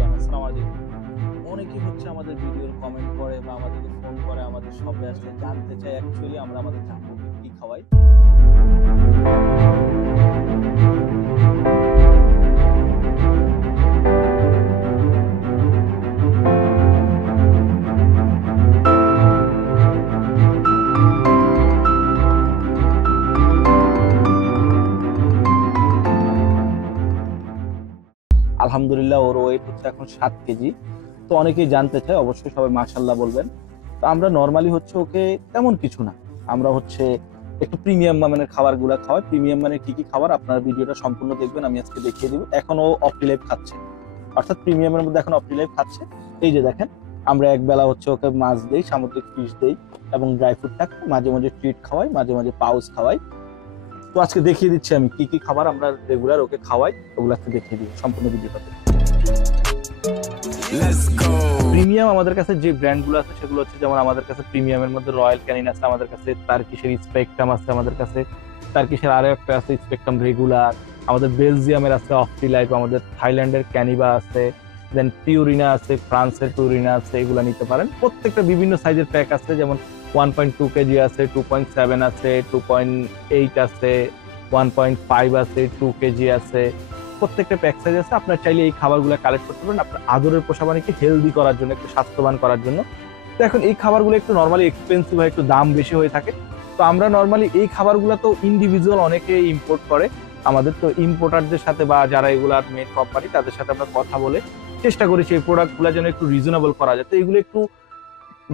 Everyone, আসসালামু আলাইকুম। অনেকেই আমাদের ভিডিওর কমেন্ট করে বা আমাদেরকে ফোন করে, আমাদের শপে আসলে জানতে চায় অ্যাকচুয়ালি আমরা আমাদের জাম্বুকে কি খাওয়াই। আলহামদুলিল্লাহ, ওর ওয়েট এখন 7 কেজি। তো অনেকেই জানতে চায়, অবশ্যই সবাই মাশাআল্লাহ বলবেন। তো আমরা নর্মালি ওকে তেমন কিছু না, আমরা একটু প্রিমিয়াম মানের খাবারগুলো খাওয়াই। প্রিমিয়াম মানের কি কি খাবার, আপনারা ভিডিওটা সম্পূর্ণ দেখবেন, আমি আজকে দেখিয়ে দিব। এখনো অপটিলাইফ খাচ্ছে, অর্থাৎ প্রিমিয়ামের মধ্যে এখন অপটিলাইফ খাচ্ছে। এই যে দেখেন, আমরা এক বেলা ওকে মাছ দেই, সামুদ্রিক ফিশ দেই এবং ড্রাই ফ্রুট থাকে, মাঝে মাঝে ট্রিট খাওয়াই, মাঝে মাঝে পাউস খাওয়াই। তো আজকে দেখিয়ে দিচ্ছি আমি কি কি খাবার আমরা রেগুলার ওকে খাওয়াই, ওগুলো আজকে দেখিয়ে দিব সম্পূর্ণ ভিডিওটাতে। প্রিমিয়াম আমাদের কাছে যে ব্র্যান্ডগুলো আছে সেগুলো যেমন আমাদের কাছে প্রিমিয়ামের মধ্যে রয়্যাল ক্যানিন আছে, আমাদের কাছে টার্কিশের স্পেকট্রাম আছে, আমাদের কাছে টার্কিশের আরো একটা আছে স্পেকট্রাম রেগুলার, আমাদের বেলজিয়ামের আছে অপটিলাইফ, আমাদের থাইল্যান্ডের ক্যানিবা আছে, দেন পিউরিনা আছে, ফ্রান্সের পিউরিনা আছে, এগুলো নিতে পারেন। প্রত্যেকটা বিভিন্ন সাইজের প্যাক আছে, যেমন 1.2 কেজি আছে, 2.7 আছে, 2.8 আছে, 1.5 আছে, 2 কেজি আছে, প্রত্যেকটা প্যাক সাইজ আছে। আপনার চাইলে এই খাবারগুলো কালেক্ট করতে পারেন আপনার আদরের পোষা প্রাণীকে হেলদি করার জন্য, একটু স্বাস্থ্যবান করার জন্য। তো এখন এই খাবারগুলো একটু নর্মালি এক্সপেন্সিভ হয়, একটু দাম বেশি হয়ে থাকে। তো আমরা নর্মালি এই খাবারগুলো তো ইন্ডিভিজুয়াল অনেকে ইম্পোর্ট করে, আমাদের তো ইম্পোর্টারদের সাথে বা যারা এগুলার মেন কোম্পানি তাদের সাথে আমরা কথা বলে চেষ্টা করেছি এই প্রোডাক্টগুলো যেন একটু রিজনেবল করা যায়। তো এগুলো একটু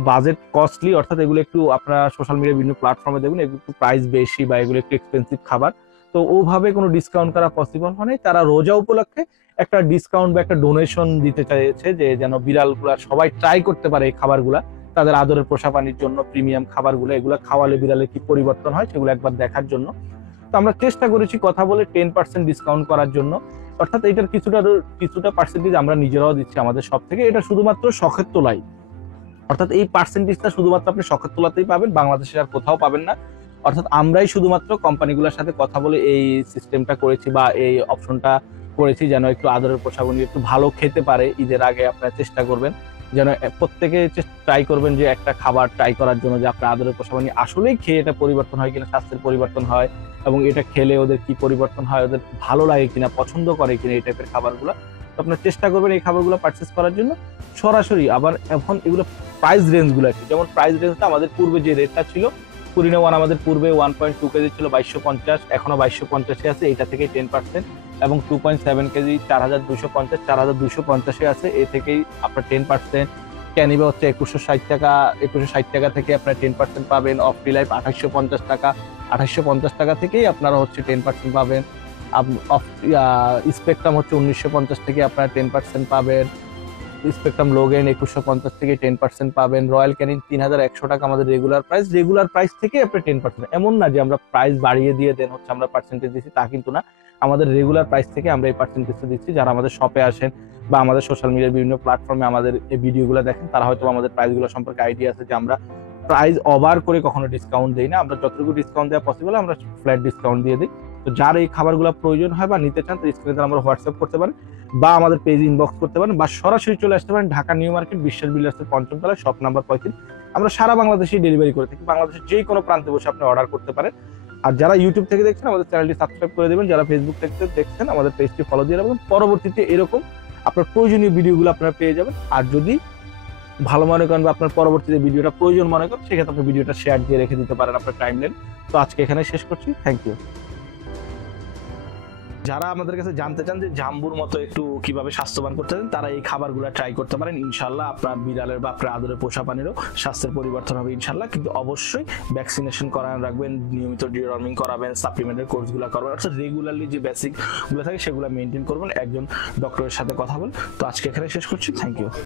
বাজেট কস্টলি, অর্থাৎ এগুলো একটু আপনারা সোশ্যাল মিডিয়া বিভিন্ন প্ল্যাটফর্মে দেখবেন এগুলো একটু প্রাইস বেশি বা এগুলো একটু এক্সপেন্সিভ খাবার। তো ওভাবে কোনো ডিসকাউন্ট করা পসিবল হয় নাই। তারা রোজা উপলক্ষে একটা ডিসকাউন্ট বা একটা ডোনেশন দিতে চাইছে, যে যেন বিড়ালগুলা সবাই ট্রাই করতে পারে এই খাবারগুলা, তাদের আদরের পোষা প্রাণীর জন্য প্রিমিয়াম খাবারগুলো, এগুলো খাওয়ালে বিড়ালের কি পরিবর্তন হয় সেগুলো একবার দেখার জন্য। তো আমরা চেষ্টা করেছি কথা বলে 10% ডিসকাউন্ট করার জন্য, অর্থাৎ এটার কিছুটা পার্সেন্টেজ আমরা নিজেরাও দিচ্ছি আমাদের সব থেকে। এটা শুধুমাত্র শখের তোলাই, অর্থাৎ এই পার্সেন্টেজটা শুধুমাত্র আপনি শখের তোলাতেই পাবেন, বাংলাদেশের আর কোথাও পাবেন না। অর্থাৎ আমরাই শুধুমাত্র কোম্পানিগুলোর সাথে কথা বলে এই সিস্টেমটা করেছি বা এই অপশনটা করেছি, যেন একটু আদরের পোষাগুলি একটু ভালো খেতে পারে। ঈদের আগে আপনারা চেষ্টা করবেন যেন প্রত্যেকে ট্রাই করবেন যে একটা খাবার ট্রাই করার জন্য, যে আপনার আদরের পোষাগুলি আসলেই খেয়ে এটা পরিবর্তন হয় কিনা, স্বাস্থ্যের পরিবর্তন হয় এবং এটা খেলে ওদের কি পরিবর্তন হয়, ওদের ভালো লাগে কিনা, পছন্দ করে কিনা এই টাইপের খাবারগুলো। তো আপনার চেষ্টা করবেন এই খাবারগুলো পারচেস করার জন্য সরাসরি। আবার এখন এগুলো প্রাইস রেঞ্জগুলো কি, যেমন প্রাইস রেঞ্জটা আমাদের পূর্বে যে রেটটা ছিল, পুরিনা ওয়ান আমাদের পূর্বে 1.2 কেজি ছিল 2250, এখনো 2250 আছে, এটা থেকে 10%। এবং 2.7 কেজি 4250, 4250 আছে, এ থেকেই আপনার 10%। ক্যানিবা 2160 টাকা, 2160 টাকা থেকে আপনার 10% পাবেন। অপটিলাইফ 2850 টাকা, 2850 টাকা থেকেই আপনারা 10% পাবেন। স্পেকট্রাম 1950 থেকে আপনারা 10% পাবেন। স্পেকট্রাম লোগেন 2150 থেকে 10% পাবেন। রয়্যাল ক্যানিন 3100 টাকা আমাদের রেগুলার প্রাইস থেকে আপনি 10%। এমন না যে আমরা প্রাইস বাড়িয়ে দিয়ে দেন আমরা পার্সেন্টেজ দিচ্ছি, তা কিন্তু না। আমাদের রেগুলার প্রাইস থেকে আমরা এই পার্সেন্টেজটা দিচ্ছি। যারা আমাদের শপে আসেন বা আমাদের সোশ্যাল মিডিয়ার বিভিন্ন প্ল্যাটফর্মে আমাদের এই ভিডিওগুলো দেখেন, তারা হয়তো আমাদের প্রাইসগুলো সম্পর্কে আইডিয়া আছে যে আমরা প্রাইস ওভার করে কখনো ডিসকাউন্ট দেই না। আমরা যতটুকু ডিসকাউন্ট দেওয়া পসিবল আমরা ফ্ল্যাট ডিসকাউন্ট দিয়ে দিই। তো যার এই খাবারগুলো প্রয়োজন হয় বা নিতে চান, তো স্ক্রিনে আমরা হোয়াটসঅ্যাপ করতে পারেন বা আমাদের পেজে ইনবক্স করতে পারেন বা সরাসরি চলে আসতে পারেন ঢাকা নিউ মার্কেট বিশ্বাস বিল্ডার্সের 5ম তলায়, শপ নাম্বার 35। আমরা সারা বাংলাদেশে ডেলিভারি করে থাকি, বাংলাদেশের যে কোনো প্রান্তে বসে আপনি অর্ডার করতে পারেন। আর যারা ইউটিউব থেকে দেখছেন আমাদের চ্যানেলটি সাবস্ক্রাইব করে দেবেন, যারা ফেসবুক থেকে দেখছেন আমাদের পেজটি ফলো দিয়ে রাখবেন। পরবর্তীতে এরকম আপনার প্রয়োজনীয় ভিডিওগুলো আপনারা পেয়ে যাবেন। আর যদি ভালো মনে করেন বা আপনার পরবর্তীতে ভিডিওটা প্রয়োজন মনে করেন, সেক্ষেত্রে আপনি ভিডিওটা শেয়ার দিয়ে রেখে দিতে পারেন আপনার টাইমলাইন। তো আজকে এখানে শেষ করছি, থ্যাংক ইউ। যারা আমাদের কাছে জানতে চান যে জাম্বুর মতো একটু কিভাবে স্বাস্থ্যবান করতে চান, তারা এই খাবারগুলো ট্রাই করতে পারেন। ইনশাল্লাহ আপনার বিড়ালের বা আপনার আদরের পোষা প্রাণীরও স্বাস্থ্যের পরিবর্তন হবে ইনশাল্লাহ। কিন্তু অবশ্যই ভ্যাকসিনেশন করানো রাখবেন, নিয়মিত ডিওয়ার্মিং করাবেন, সাপ্লিমেন্টের কোর্সগুলো করবেন, অর্থাৎ রেগুলারলি যে বেসিকগুলো থাকে সেগুলো মেনটেন করবেন একজন ডক্টরের সাথে কথা বল। তো আজকে এখানে শেষ করছি, থ্যাংক ইউ।